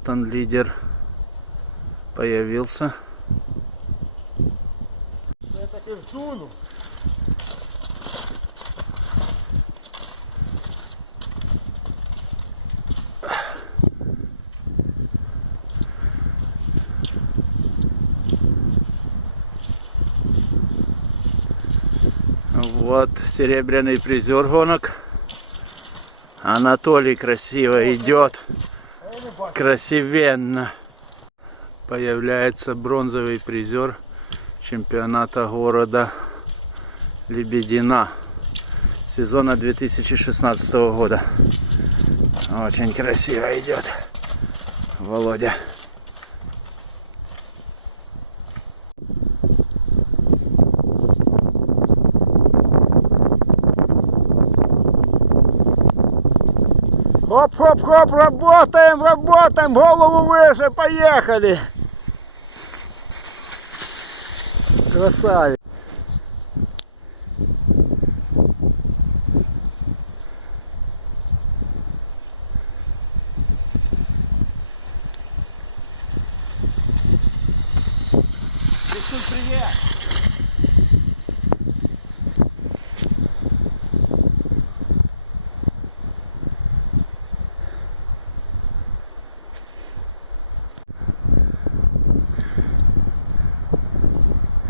Вот он лидер появился. Таки всуну. Вот серебряный призер гонок. Анатолий красиво идет. Красивенно. Появляется бронзовый призер чемпионата города Лебедина сезона 2016 года. Очень красиво идет Володя. Хоп-хоп-хоп, работаем, работаем, голову выше, поехали. Красавец. привет!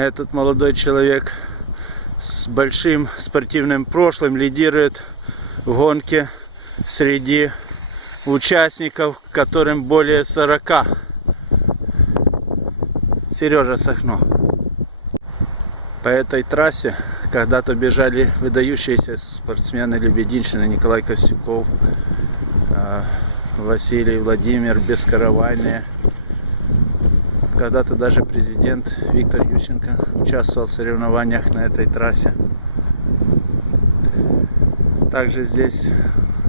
Этот молодой человек с большим спортивным прошлым лидирует в гонке среди участников, которым более 40. Сережа Сахно. По этой трассе когда-то бежали выдающиеся спортсмены Лебединщины Николай Костюков, э, Василий Владимир, Бескоровальные. Когда-то даже президент Виктор Ющенко участвовал в соревнованиях на этой трассе. Также здесь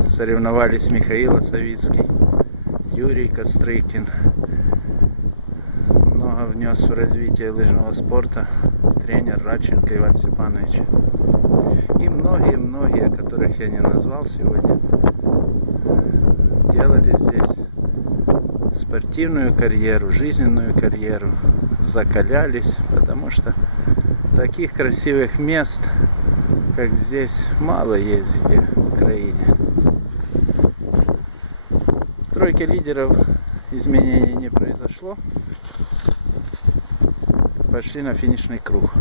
соревновались Михаил Савицкий, Юрий Кострыкин. Много внес в развитие лыжного спорта тренер Радченко Иван Степанович. И многие-многие, которых я не назвал сегодня, делали здесь спортивную карьеру, жизненную карьеру, закалялись, потому что таких красивых мест, как здесь, мало есть где в Украине. В тройке лидеров изменений не произошло. Пошли на финишный круг.